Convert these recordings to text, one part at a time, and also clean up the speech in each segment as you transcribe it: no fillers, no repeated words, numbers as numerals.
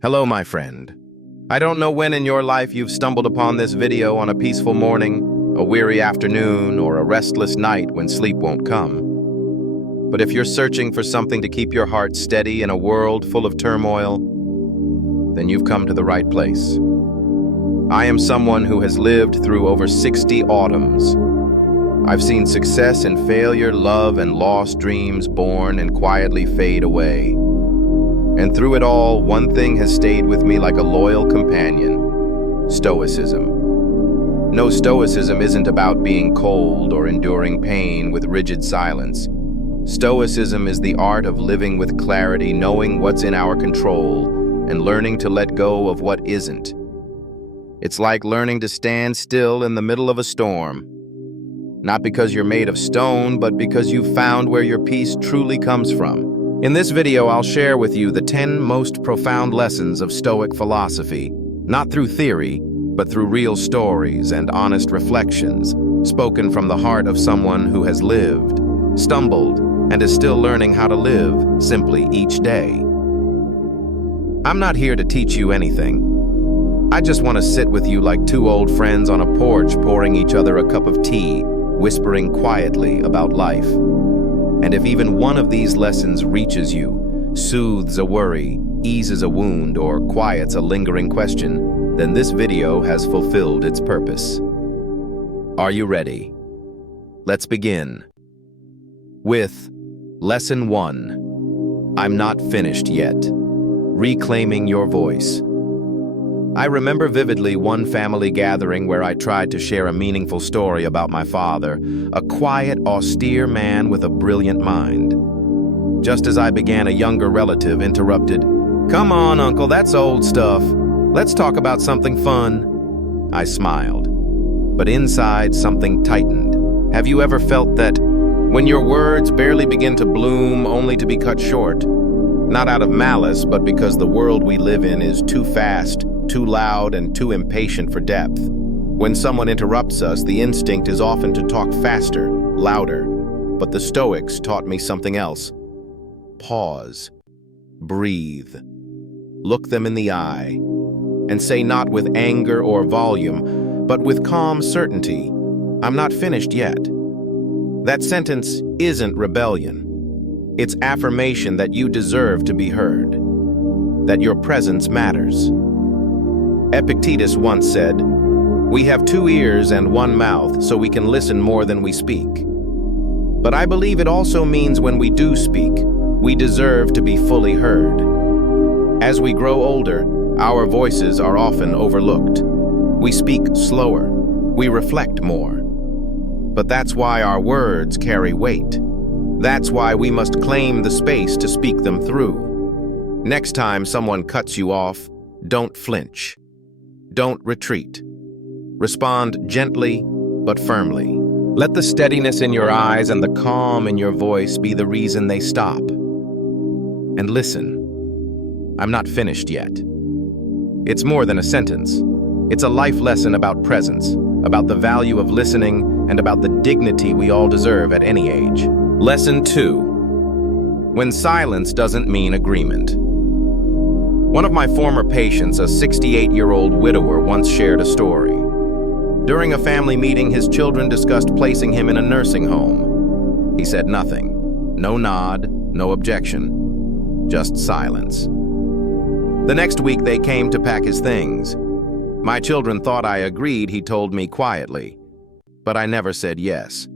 Hello, my friend. I don't know when in your life you've stumbled upon this video on a peaceful morning, a weary afternoon, or a restless night when sleep won't come. But if you're searching for something to keep your heart steady in a world full of turmoil, then you've come to the right place. I am someone who has lived through over 60 autumns. I've seen success and failure, love and lost dreams born and quietly fade away. And through it all, one thing has stayed with me like a loyal companion: Stoicism. No, Stoicism isn't about being cold or enduring pain with rigid silence. Stoicism is the art of living with clarity, knowing what's in our control, and learning to let go of what isn't. It's like learning to stand still in the middle of a storm. Not because you're made of stone, but because you've found where your peace truly comes from. In this video, I'll share with you the 10 most profound lessons of Stoic philosophy, not through theory, but through real stories and honest reflections, spoken from the heart of someone who has lived, stumbled, and is still learning how to live simply each day. I'm not here to teach you anything. I just want to sit with you like two old friends on a porch, pouring each other a cup of tea, whispering quietly about life. And if even one of these lessons reaches you, soothes a worry, eases a wound, or quiets a lingering question, then this video has fulfilled its purpose. Are you ready? Let's begin with Lesson 1. I'm not finished yet. Reclaiming your voice. I remember vividly one family gathering where I tried to share a meaningful story about my father, a quiet, austere man with a brilliant mind. Just as I began, a younger relative interrupted. "Come on, uncle, that's old stuff. Let's talk about something fun." I smiled, but inside something tightened. Have you ever felt that when your words barely begin to bloom only to be cut short? Not out of malice, but because the world we live in is too fast, too loud, and too impatient for depth. When someone interrupts us, the instinct is often to talk faster, louder. But the Stoics taught me something else. Pause. Breathe. Look them in the eye. And say, not with anger or volume, but with calm certainty, "I'm not finished yet." That sentence isn't rebellion. It's affirmation that you deserve to be heard, that your presence matters. Epictetus once said, "We have 2 ears and 1 mouth, so we can listen more than we speak." But I believe it also means when we do speak, we deserve to be fully heard. As we grow older, our voices are often overlooked. We speak slower, we reflect more. But that's why our words carry weight. That's why we must claim the space to speak them through. Next time someone cuts you off, don't flinch. Don't retreat. Respond gently but firmly. Let the steadiness in your eyes and the calm in your voice be the reason they stop. And listen, I'm not finished yet. It's more than a sentence. It's a life lesson about presence, about the value of listening, and about the dignity we all deserve at any age. Lesson 2. When silence doesn't mean agreement. One of my former patients, a 68-year-old widower, once shared a story. During a family meeting, his children discussed placing him in a nursing home. He said nothing. No nod, no objection, just silence. The next week, they came to pack his things. My children thought I agreed, he told me quietly, but I never said yes.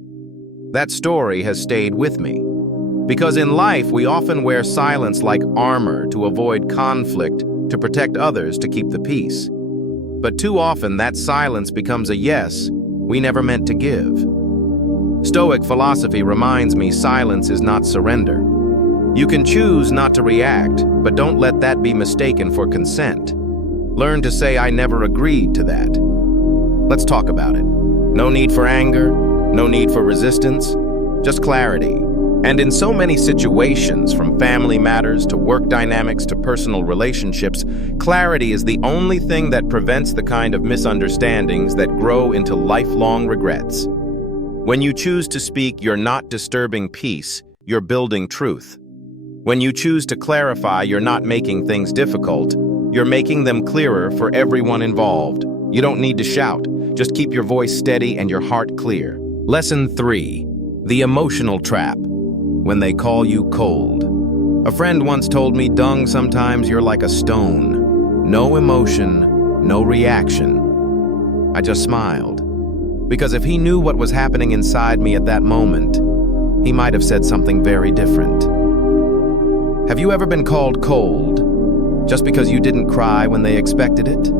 That story has stayed with me. Because in life, we often wear silence like armor to avoid conflict, to protect others, to keep the peace. But too often, that silence becomes a yes we never meant to give. Stoic philosophy reminds me silence is not surrender. You can choose not to react, but don't let that be mistaken for consent. Learn to say, "I never agreed to that." Let's talk about it. No need for anger, no need for resistance, just clarity. And in so many situations, from family matters to work dynamics to personal relationships, clarity is the only thing that prevents the kind of misunderstandings that grow into lifelong regrets. When you choose to speak, you're not disturbing peace, you're building truth. When you choose to clarify, you're not making things difficult, you're making them clearer for everyone involved. You don't need to shout. Just keep your voice steady and your heart clear. Lesson 3. The emotional trap. When they call you cold. A friend once told me, "Dung, sometimes you're like a stone. No emotion, no reaction." I just smiled. Because if he knew what was happening inside me at that moment, he might have said something very different. Have you ever been called cold just because you didn't cry when they expected it?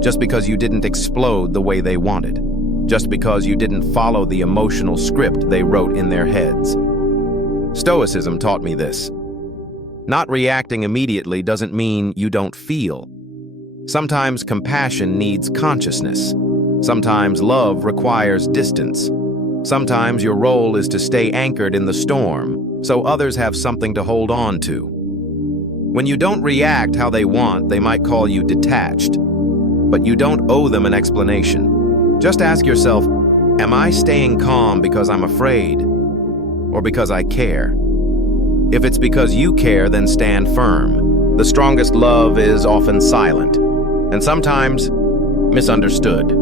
Just because you didn't explode the way they wanted? Just because you didn't follow the emotional script they wrote in their heads? Stoicism taught me this. Not reacting immediately doesn't mean you don't feel. Sometimes compassion needs consciousness. Sometimes love requires distance. Sometimes your role is to stay anchored in the storm, so others have something to hold on to. When you don't react how they want, they might call you detached, but you don't owe them an explanation. Just ask yourself, am I staying calm because I'm afraid, or because I care? If it's because you care, then stand firm. The strongest love is often silent, and sometimes misunderstood.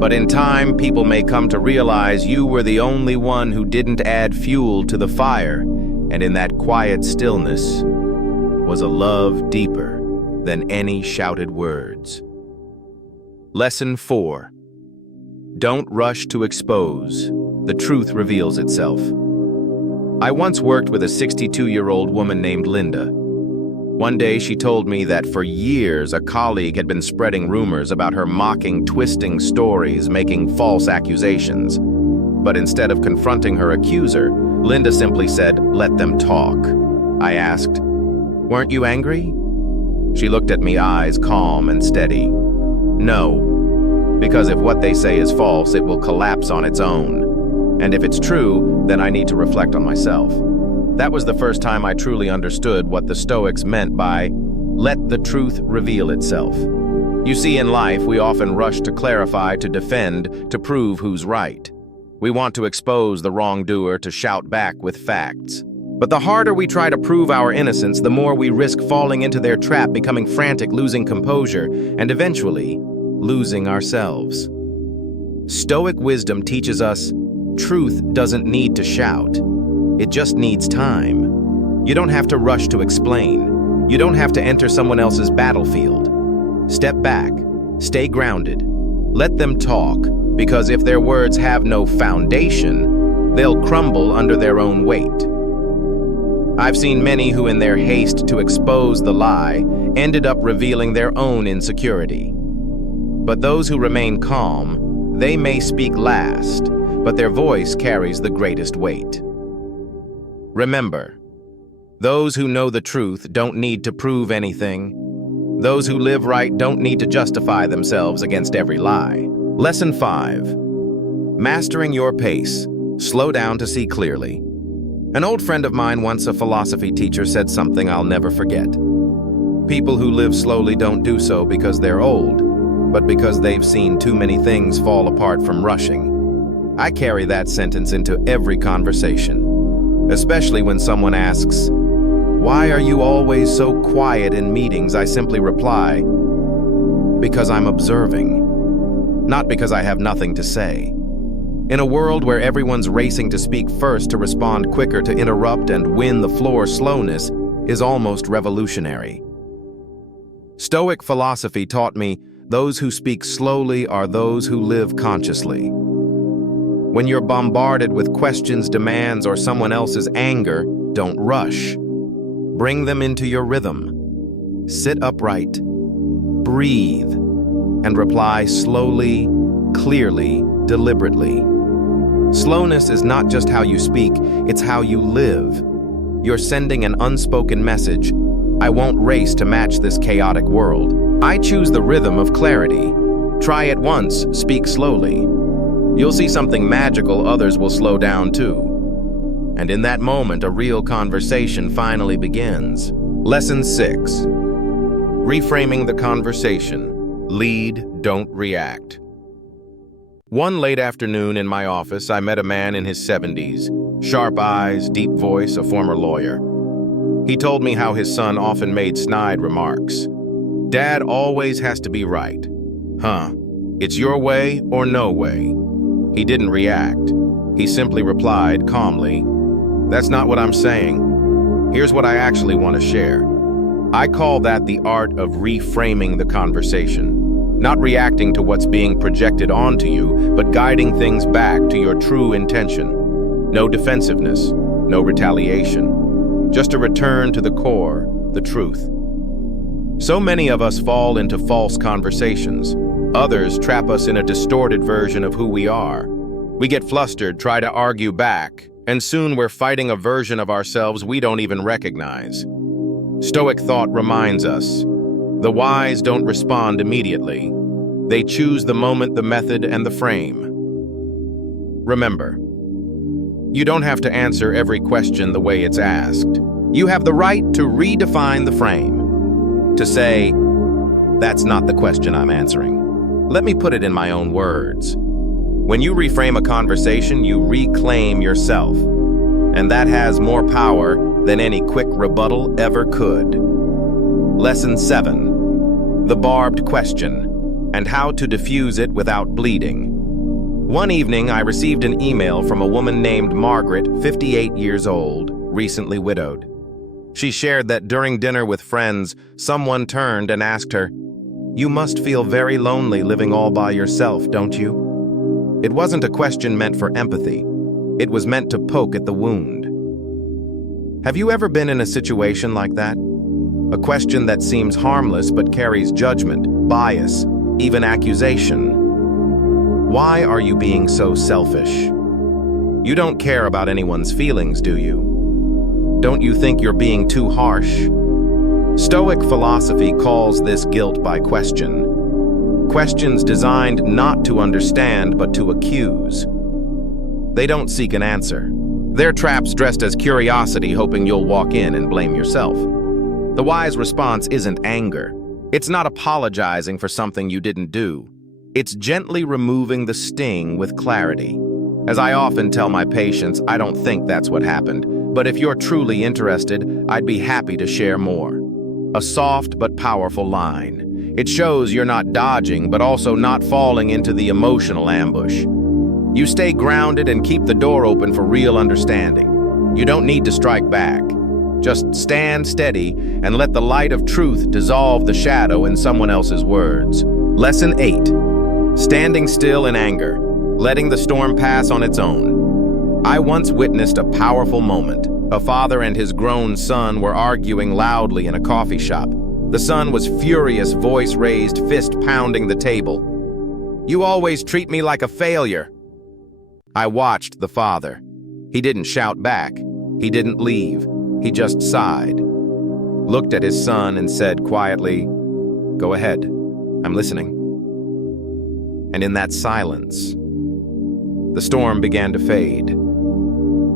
But in time, people may come to realize you were the only one who didn't add fuel to the fire, and in that quiet stillness was a love deeper than any shouted words. Lesson 4. Don't rush to expose. The truth reveals itself. I once worked with a 62-year-old woman named Linda. One day she told me that for years a colleague had been spreading rumors about her mocking, twisting stories, making false accusations. But instead of confronting her accuser, Linda simply said, "Let them talk." I asked, "Weren't you angry?" She looked at me, eyes calm and steady. "No, because if what they say is false, it will collapse on its own. And if it's true, then I need to reflect on myself." That was the first time I truly understood what the Stoics meant by, "Let the truth reveal itself." You see, in life, we often rush to clarify, to defend, to prove who's right. We want to expose the wrongdoer, to shout back with facts. But the harder we try to prove our innocence, the more we risk falling into their trap, becoming frantic, losing composure, and eventually, losing ourselves. Stoic wisdom teaches us, truth doesn't need to shout. It just needs time. You don't have to rush to explain. You don't have to enter someone else's battlefield. Step back, stay grounded, let them talk, because if their words have no foundation, they'll crumble under their own weight. I've seen many who, in their haste to expose the lie, ended up revealing their own insecurity. But those who remain calm, they may speak last, but their voice carries the greatest weight. Remember, those who know the truth don't need to prove anything. Those who live right don't need to justify themselves against every lie. Lesson 5. Mastering your pace. Slow down to see clearly. An old friend of mine, once a philosophy teacher, said something I'll never forget. People who live slowly don't do so because they're old, but because they've seen too many things fall apart from rushing. I carry that sentence into every conversation. Especially when someone asks, "Why are you always so quiet in meetings?" I simply reply, "Because I'm observing, not because I have nothing to say." In a world where everyone's racing to speak first, to respond quicker, to interrupt and win the floor, slowness is almost revolutionary. Stoic philosophy taught me those who speak slowly are those who live consciously. When you're bombarded with questions, demands, or someone else's anger, don't rush. Bring them into your rhythm. Sit upright, breathe, and reply slowly, clearly, deliberately. Slowness is not just how you speak, it's how you live. You're sending an unspoken message. I won't race to match this chaotic world. I choose the rhythm of clarity. Try it once, speak slowly. You'll see something magical, others will slow down too. And in that moment, a real conversation finally begins. Lesson 6. Reframing the conversation. Lead, don't react. One late afternoon in my office, I met a man in his 70s, sharp eyes, deep voice, a former lawyer. He told me how his son often made snide remarks. Dad always has to be right. Huh. It's your way or no way. He didn't react. He simply replied calmly, "That's not what I'm saying. Here's what I actually want to share." I call that the art of reframing the conversation. Not reacting to what's being projected onto you, but guiding things back to your true intention. No defensiveness, no retaliation. Just a return to the core, the truth. So many of us fall into false conversations. Others trap us in a distorted version of who we are. We get flustered, try to argue back, and soon we're fighting a version of ourselves we don't even recognize. Stoic thought reminds us, the wise don't respond immediately. They choose the moment, the method, and the frame. Remember, you don't have to answer every question the way it's asked. You have the right to redefine the frame. To say, "That's not the question I'm answering. Let me put it in my own words." When you reframe a conversation, you reclaim yourself. And that has more power than any quick rebuttal ever could. Lesson 7. The barbed question, and how to diffuse it without bleeding. One evening, I received an email from a woman named Margaret, 58 years old, recently widowed. She shared that during dinner with friends, someone turned and asked her, "You must feel very lonely living all by yourself, don't you?" It wasn't a question meant for empathy. It was meant to poke at the wound. Have you ever been in a situation like that? A question that seems harmless but carries judgment, bias, even accusation. Why are you being so selfish? You don't care about anyone's feelings, do you? Don't you think you're being too harsh? Stoic philosophy calls this guilt by question. Questions designed not to understand but to accuse. They don't seek an answer. They're traps dressed as curiosity, hoping you'll walk in and blame yourself. The wise response isn't anger. It's not apologizing for something you didn't do. It's gently removing the sting with clarity. As I often tell my patients, I don't think that's what happened, but if you're truly interested, I'd be happy to share more. A soft but powerful line. It shows you're not dodging, but also not falling into the emotional ambush. You stay grounded and keep the door open for real understanding. You don't need to strike back. Just stand steady and let the light of truth dissolve the shadow in someone else's words. Lesson 8. Standing still in anger, letting the storm pass on its own. I once witnessed a powerful moment. A father and his grown son were arguing loudly in a coffee shop. The son was furious, voice raised, fist pounding the table. "You always treat me like a failure." I watched the father. He didn't shout back. He didn't leave. He just sighed, looked at his son and said quietly, "Go ahead, I'm listening." And in that silence, the storm began to fade.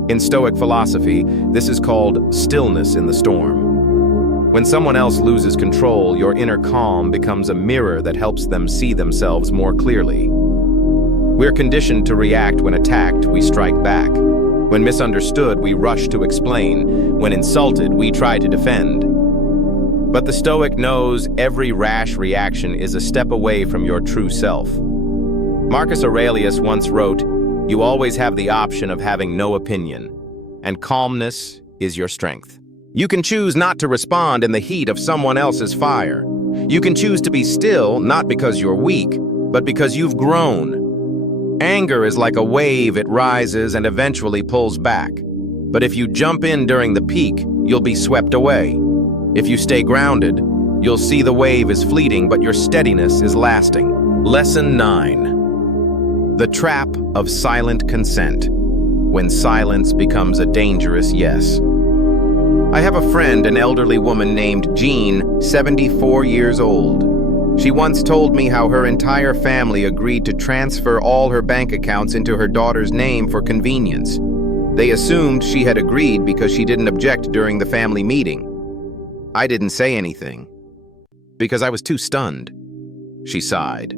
In Stoic philosophy, this is called stillness in the storm. When someone else loses control, your inner calm becomes a mirror that helps them see themselves more clearly. We're conditioned to react. When attacked, we strike back. When misunderstood, we rush to explain. When insulted, we try to defend. But the Stoic knows every rash reaction is a step away from your true self. Marcus Aurelius once wrote, "You always have the option of having no opinion, and calmness is your strength." You can choose not to respond in the heat of someone else's fire. You can choose to be still, not because you're weak, but because you've grown. Anger is like a wave. It rises and eventually pulls back. But if you jump in during the peak, you'll be swept away. If you stay grounded, you'll see the wave is fleeting, but your steadiness is lasting. Lesson 9. The trap of silent consent, when silence becomes a dangerous yes. I have a friend, an elderly woman named Jean, 74 years old. She once told me how her entire family agreed to transfer all her bank accounts into her daughter's name for convenience. They assumed she had agreed because she didn't object during the family meeting. I didn't say anything because I was too stunned. She sighed.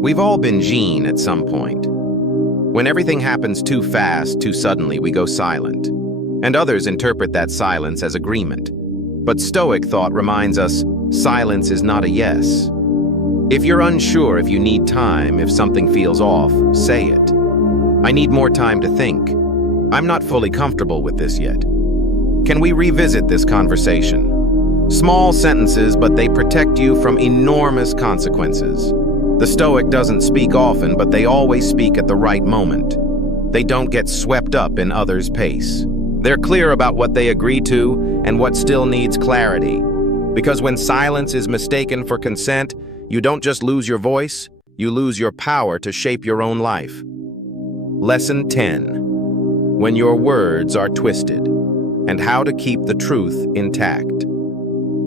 We've all been Jean at some point. When everything happens too fast, too suddenly, we go silent. And others interpret that silence as agreement. But Stoic thought reminds us, silence is not a yes. If you're unsure, if you need time, if something feels off, say it. I need more time to think. I'm not fully comfortable with this yet. Can we revisit this conversation? Small sentences, but they protect you from enormous consequences. The Stoic doesn't speak often, but they always speak at the right moment. They don't get swept up in others' pace. They're clear about what they agree to and what still needs clarity. Because when silence is mistaken for consent, you don't just lose your voice, you lose your power to shape your own life. Lesson 10. When your words are twisted, and how to keep the truth intact.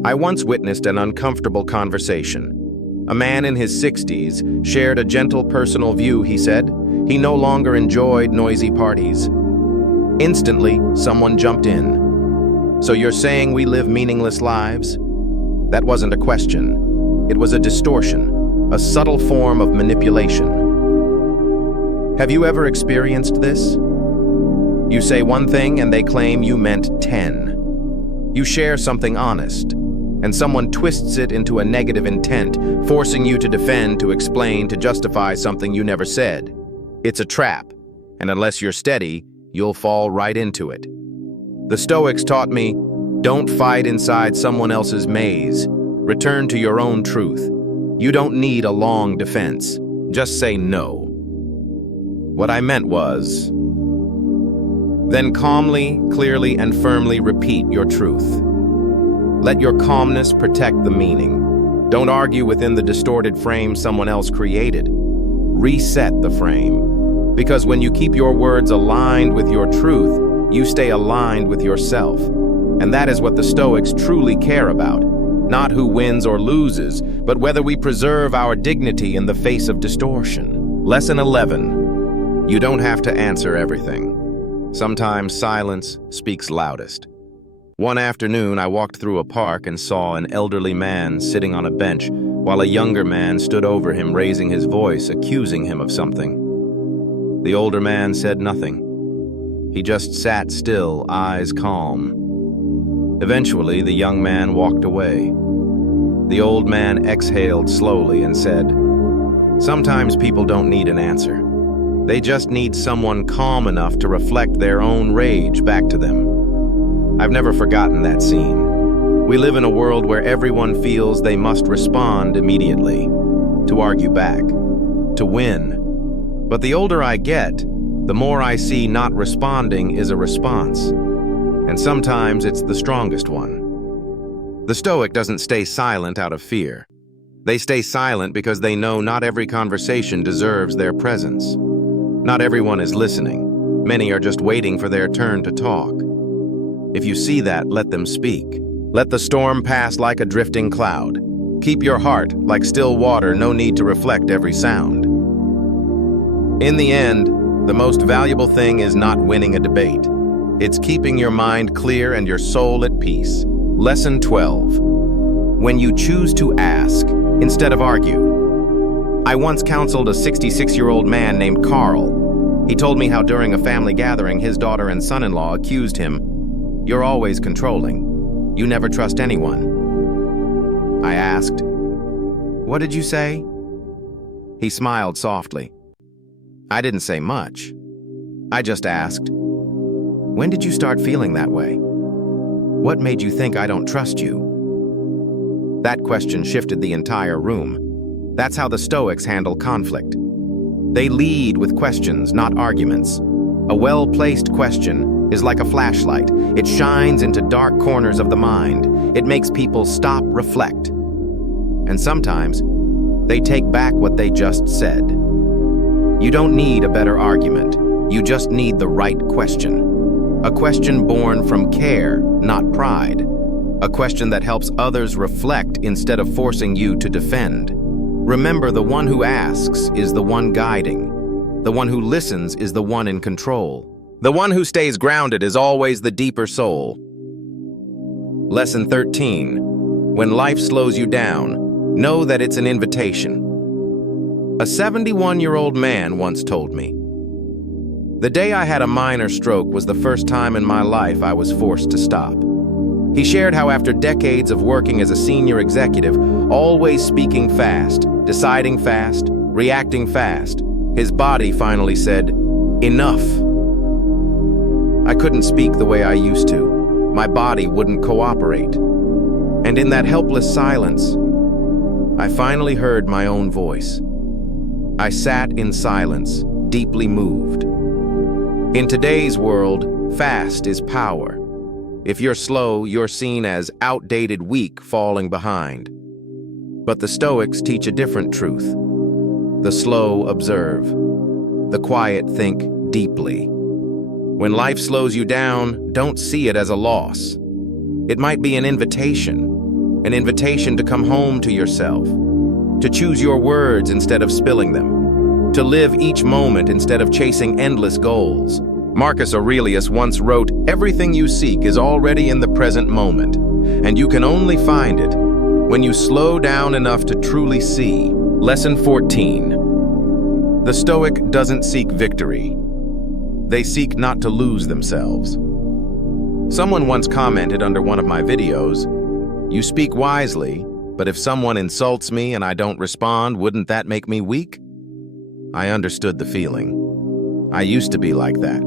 I once witnessed an uncomfortable conversation. A man in his 60s shared a gentle personal view, he said. He no longer enjoyed noisy parties. Instantly, someone jumped in. So you're saying we live meaningless lives? That wasn't a question. It was a distortion, a subtle form of manipulation. Have you ever experienced this? You say one thing and they claim you meant 10. You share something honest, and someone twists it into a negative intent, forcing you to defend, to explain, to justify something you never said. It's a trap, and unless you're steady, you'll fall right into it. The Stoics taught me, don't fight inside someone else's maze. Return to your own truth. You don't need a long defense. Just say no. What I meant was, then calmly, clearly, and firmly repeat your truth. Let your calmness protect the meaning. Don't argue within the distorted frame someone else created. Reset the frame. Because when you keep your words aligned with your truth, you stay aligned with yourself. And that is what the Stoics truly care about. Not who wins or loses, but whether we preserve our dignity in the face of distortion. Lesson 11. You don't have to answer everything. Sometimes silence speaks loudest. One afternoon, I walked through a park and saw an elderly man sitting on a bench, while a younger man stood over him, raising his voice, accusing him of something. The older man said nothing. He just sat still, eyes calm. Eventually, the young man walked away. The old man exhaled slowly and said, "Sometimes people don't need an answer. They just need someone calm enough to reflect their own rage back to them." I've never forgotten that scene. We live in a world where everyone feels they must respond immediately, to argue back, to win. But the older I get, the more I see not responding is a response. And sometimes it's the strongest one. The Stoic doesn't stay silent out of fear. They stay silent because they know not every conversation deserves their presence. Not everyone is listening. Many are just waiting for their turn to talk. If you see that, let them speak. Let the storm pass like a drifting cloud. Keep your heart like still water, no need to reflect every sound. In the end, the most valuable thing is not winning a debate. It's keeping your mind clear and your soul at peace. Lesson 12. When you choose to ask instead of argue. I once counseled a 66-year-old man named Carl. He told me how during a family gathering, his daughter and son-in-law accused him, "You're always controlling. You never trust anyone." I asked, "What did you say?" He smiled softly. I didn't say much. I just asked, "When did you start feeling that way? What made you think I don't trust you?" That question shifted the entire room. That's how the Stoics handle conflict. They lead with questions, not arguments. A well-placed question is like a flashlight. It shines into dark corners of the mind. It makes people stop, reflect. And sometimes, they take back what they just said. You don't need a better argument. You just need the right question. A question born from care, not pride. A question that helps others reflect instead of forcing you to defend. Remember, the one who asks is the one guiding. The one who listens is the one in control. The one who stays grounded is always the deeper soul. Lesson 13. When life slows you down, know that it's an invitation. A 71-year-old man once told me, "The day I had a minor stroke was the first time in my life I was forced to stop. He shared how after decades of working as a senior executive, always speaking fast, deciding fast, reacting fast, his body finally said, "Enough." I couldn't speak the way I used to. My body wouldn't cooperate. And in that helpless silence, I finally heard my own voice. I sat in silence, deeply moved. In today's world, fast is power. If you're slow, you're seen as outdated, weak, falling behind. But the Stoics teach a different truth. The slow observe. The quiet think deeply. When life slows you down, don't see it as a loss. It might be an invitation to come home to yourself, to choose your words instead of spilling them, to live each moment instead of chasing endless goals. Marcus Aurelius once wrote, "Everything you seek is already in the present moment, and you can only find it when you slow down enough to truly see." Lesson 14. The Stoic doesn't seek victory. They seek not to lose themselves. Someone once commented under one of my videos, "You speak wisely, but if someone insults me and I don't respond, wouldn't that make me weak?" I understood the feeling. I used to be like that.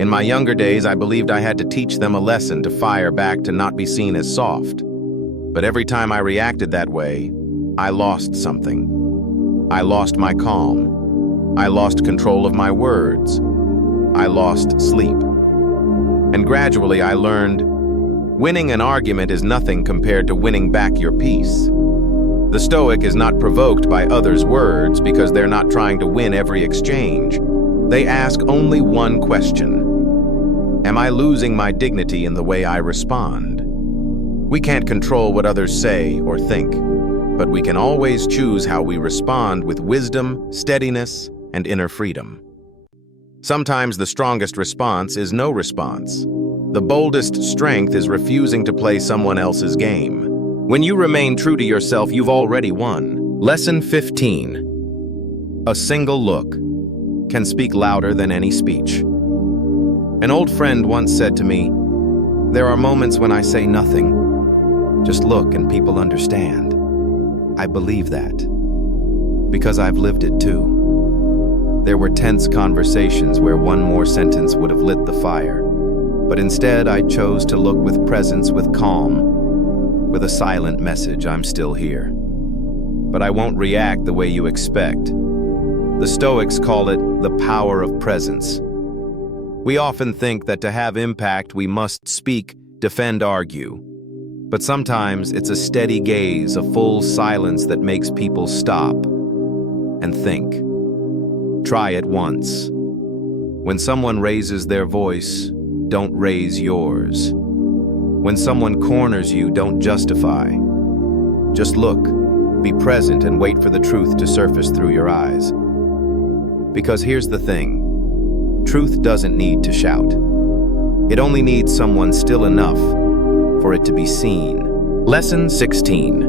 In my younger days, I believed I had to teach them a lesson to fire back, to not be seen as soft. But every time I reacted that way, I lost something. I lost my calm. I lost control of my words. I lost sleep. And gradually I learned, winning an argument is nothing compared to winning back your peace. The Stoic is not provoked by others' words because they're not trying to win every exchange. They ask only one question. Am I losing my dignity in the way I respond? We can't control what others say or think, but we can always choose how we respond with wisdom, steadiness, and inner freedom. Sometimes the strongest response is no response. The boldest strength is refusing to play someone else's game. When you remain true to yourself, you've already won. Lesson 15. A single look can speak louder than any speech. An old friend once said to me, "There are moments when I say nothing. Just look and people understand." I believe that, because I've lived it too. There were tense conversations where one more sentence would have lit the fire, but instead I chose to look with presence, with calm, with a silent message: I'm still here. But I won't react the way you expect. The Stoics call it the power of presence. We often think that to have impact we must speak, defend, argue. But sometimes it's a steady gaze, a full silence that makes people stop and think. Try it once. When someone raises their voice, don't raise yours. When someone corners you, don't justify. Just look, be present, and wait for the truth to surface through your eyes. Because here's the thing. Truth doesn't need to shout. It only needs someone still enough for it to be seen. Lesson 16.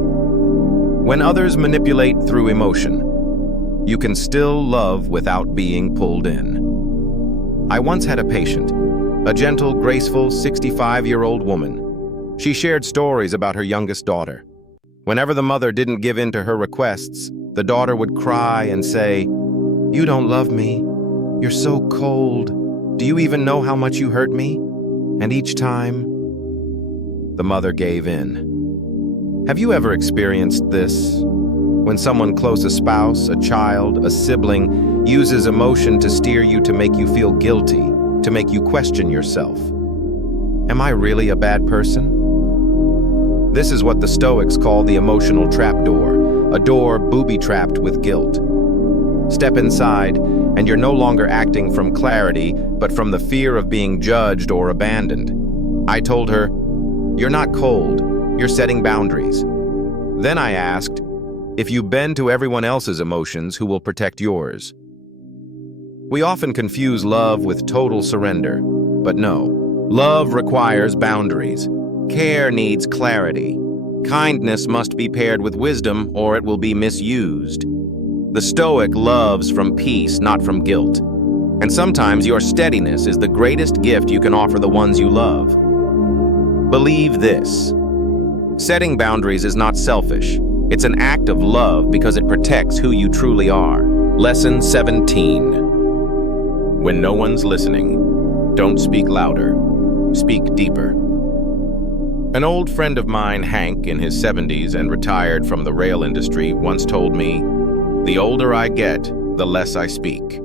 When others manipulate through emotion, you can still love without being pulled in. I once had a patient, a gentle, graceful 65-year-old woman. She shared stories about her youngest daughter. Whenever the mother didn't give in to her requests, the daughter would cry and say, "You don't love me. You're so cold. Do you even know how much you hurt me?" And each time, the mother gave in. Have you ever experienced this? When someone close, a spouse, a child, a sibling, uses emotion to steer you, to make you feel guilty, to make you question yourself. Am I really a bad person? This is what the Stoics call the emotional trapdoor, a door booby-trapped with guilt. Step inside, and you're no longer acting from clarity, but from the fear of being judged or abandoned. I told her, "You're not cold, you're setting boundaries." Then I asked, if you bend to everyone else's emotions, who will protect yours? We often confuse love with total surrender, but no. Love requires boundaries. Care needs clarity. Kindness must be paired with wisdom, or it will be misused. The Stoic loves from peace, not from guilt. And sometimes your steadiness is the greatest gift you can offer the ones you love. Believe this. Setting boundaries is not selfish. It's an act of love because it protects who you truly are. Lesson 17. When no one's listening, don't speak louder. Speak deeper. An old friend of mine, Hank, in his 70s and retired from the rail industry, once told me, "The older I get, the less I speak,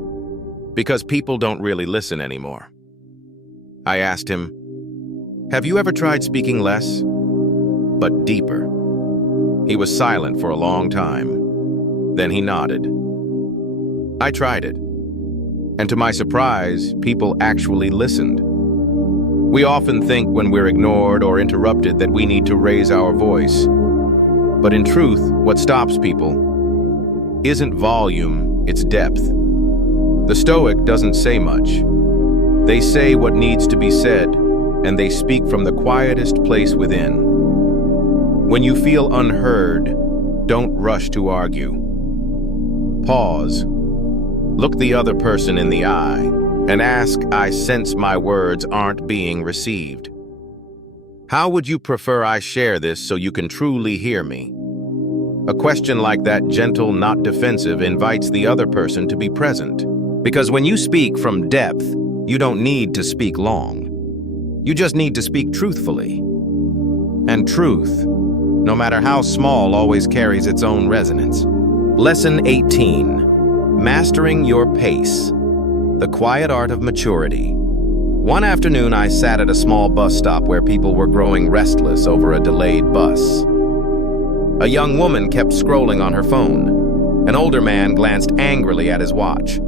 because people don't really listen anymore." I asked him, "Have you ever tried speaking less, but deeper?" He was silent for a long time. Then he nodded. I tried it, and to my surprise, people actually listened. We often think when we're ignored or interrupted that we need to raise our voice. But in truth, what stops people isn't volume, it's depth. The Stoic doesn't say much. They say what needs to be said, and they speak from the quietest place within. When you feel unheard, don't rush to argue. Pause. Look the other person in the eye and ask, "I sense my words aren't being received. How would you prefer I share this so you can truly hear me?" A question like that, gentle, not defensive, invites the other person to be present. Because when you speak from depth, you don't need to speak long. You just need to speak truthfully. And truth, no matter how small, always carries its own resonance. Lesson 18. Mastering your pace. The quiet art of maturity. One afternoon, I sat at a small bus stop where people were growing restless over a delayed bus. A young woman kept scrolling on her phone. An older man glanced angrily at his watch.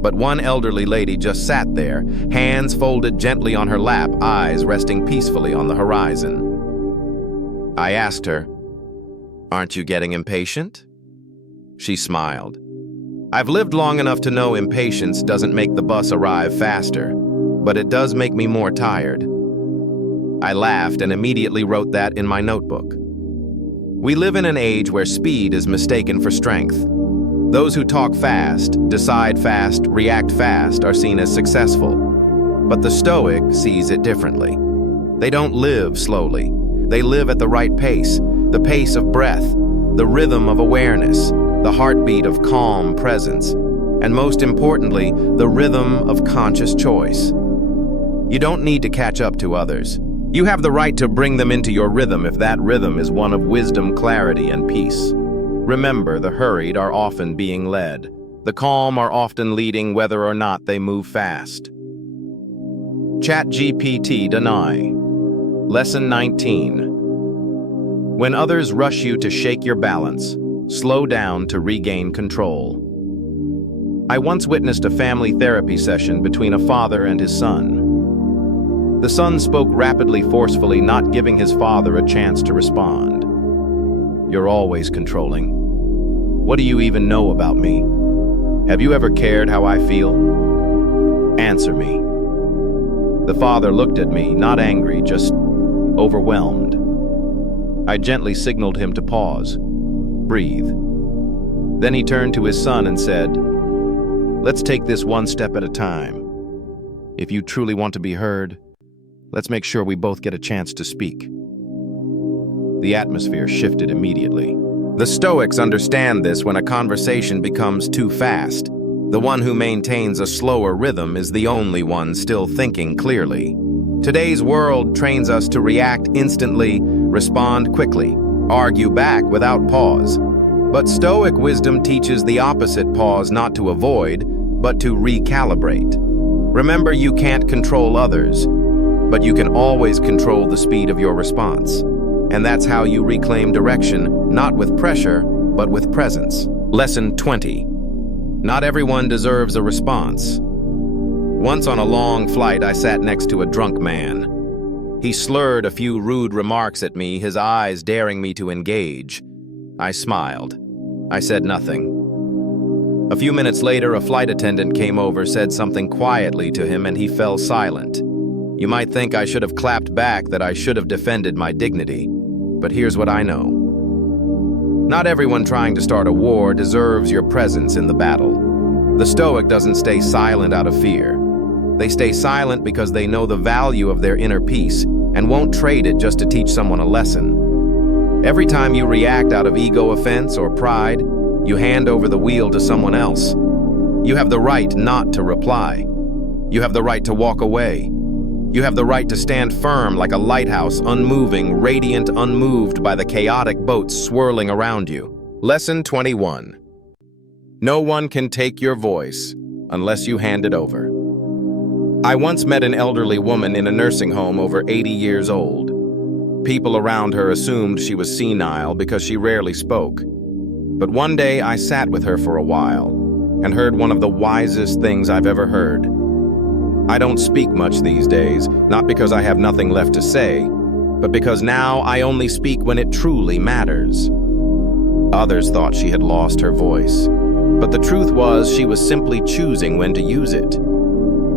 But one elderly lady just sat there, hands folded gently on her lap, eyes resting peacefully on the horizon. I asked her, "Aren't you getting impatient?" She smiled. I've lived long enough to know impatience doesn't make the bus arrive faster, but it does make me more tired. I laughed and immediately wrote that in my notebook. We live in an age where speed is mistaken for strength. Those who talk fast, decide fast, react fast are seen as successful. But the Stoic sees it differently. They don't live slowly. They live at the right pace, the pace of breath, the rhythm of awareness, the heartbeat of calm presence, and most importantly, the rhythm of conscious choice. You don't need to catch up to others. You have the right to bring them into your rhythm if that rhythm is one of wisdom, clarity, and peace. Remember, the hurried are often being led. The calm are often leading whether or not they move fast. ChatGPT deny. Lesson 19. When others rush you to shake your balance, slow down to regain control. I once witnessed a family therapy session between a father and his son. The son spoke rapidly, forcefully, not giving his father a chance to respond. "You're always controlling. What do you even know about me? Have you ever cared how I feel? Answer me." The father looked at me, not angry, just overwhelmed. I gently signaled him to pause, breathe. Then he turned to his son and said, "Let's take this one step at a time. If you truly want to be heard, let's make sure we both get a chance to speak." The atmosphere shifted immediately. The Stoics understand this when a conversation becomes too fast. The one who maintains a slower rhythm is the only one still thinking clearly. Today's world trains us to react instantly, respond quickly, argue back without pause. But Stoic wisdom teaches the opposite: pause not to avoid, but to recalibrate. Remember, you can't control others, but you can always control the speed of your response. And that's how you reclaim direction, not with pressure, but with presence. Lesson 20. Not everyone deserves a response. Once on a long flight, I sat next to a drunk man. He slurred a few rude remarks at me, his eyes daring me to engage. I smiled. I said nothing. A few minutes later, a flight attendant came over, said something quietly to him, and he fell silent. You might think I should have clapped back, that I should have defended my dignity. But here's what I know. Not everyone trying to start a war deserves your presence in the battle. The Stoic doesn't stay silent out of fear. They stay silent because they know the value of their inner peace, and won't trade it just to teach someone a lesson. Every time you react out of ego offense or pride, you hand over the wheel to someone else. You have the right not to reply. You have the right to walk away. You have the right to stand firm like a lighthouse, unmoving, radiant, unmoved by the chaotic boats swirling around you. Lesson 21. No one can take your voice unless you hand it over. I once met an elderly woman in a nursing home over 80 years old. People around her assumed she was senile because she rarely spoke. But one day I sat with her for a while and heard one of the wisest things I've ever heard. I don't speak much these days, not because I have nothing left to say, but because now I only speak when it truly matters. Others thought she had lost her voice, but the truth was she was simply choosing when to use it.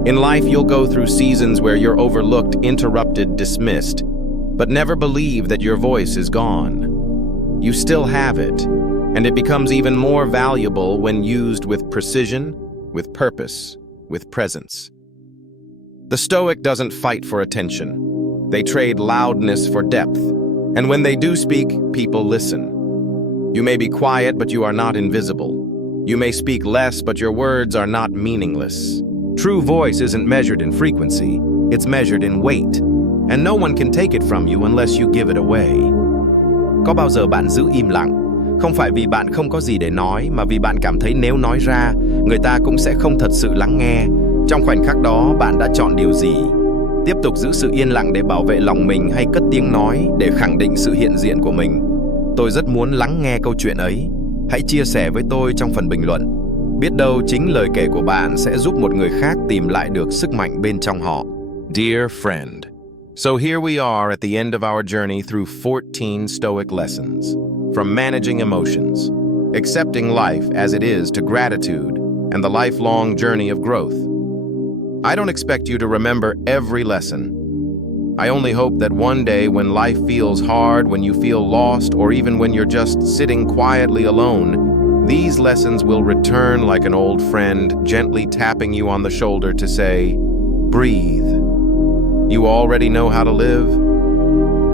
In life, you'll go through seasons where you're overlooked, interrupted, dismissed, but never believe that your voice is gone. You still have it, and it becomes even more valuable when used with precision, with purpose, with presence. The Stoic doesn't fight for attention. They trade loudness for depth, and when they do speak, people listen. You may be quiet, but you are not invisible. You may speak less, but your words are not meaningless. True voice isn't measured in frequency, it's measured in weight, and no one can take it from you unless you give it away. Có bao giờ bạn giữ im lặng? Không phải vì bạn không có gì để nói, mà vì bạn cảm thấy nếu nói ra, người ta cũng sẽ không thật sự lắng nghe. Trong khoảnh khắc đó, bạn đã chọn điều gì? Tiếp tục giữ sự yên lặng để bảo vệ lòng mình hay cất tiếng nói để khẳng định sự hiện diện của mình? Tôi rất muốn lắng nghe câu chuyện ấy. Hãy chia sẻ với tôi trong phần bình luận. Biết đâu chính lời kể của bạn sẽ giúp một người khác tìm lại được sức mạnh bên trong họ. Dear friend, so here we are at the end of our journey through 14 Stoic lessons. From managing emotions, accepting life as it is to gratitude, and the lifelong journey of growth. I don't expect you to remember every lesson. I only hope that one day when life feels hard, when you feel lost, or even when you're just sitting quietly alone, these lessons will return like an old friend, gently tapping you on the shoulder to say, breathe. You already know how to live.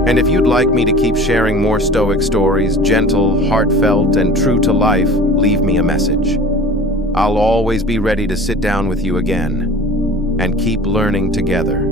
And if you'd like me to keep sharing more Stoic stories, gentle, heartfelt, and true to life, leave me a message. I'll always be ready to sit down with you again and keep learning together.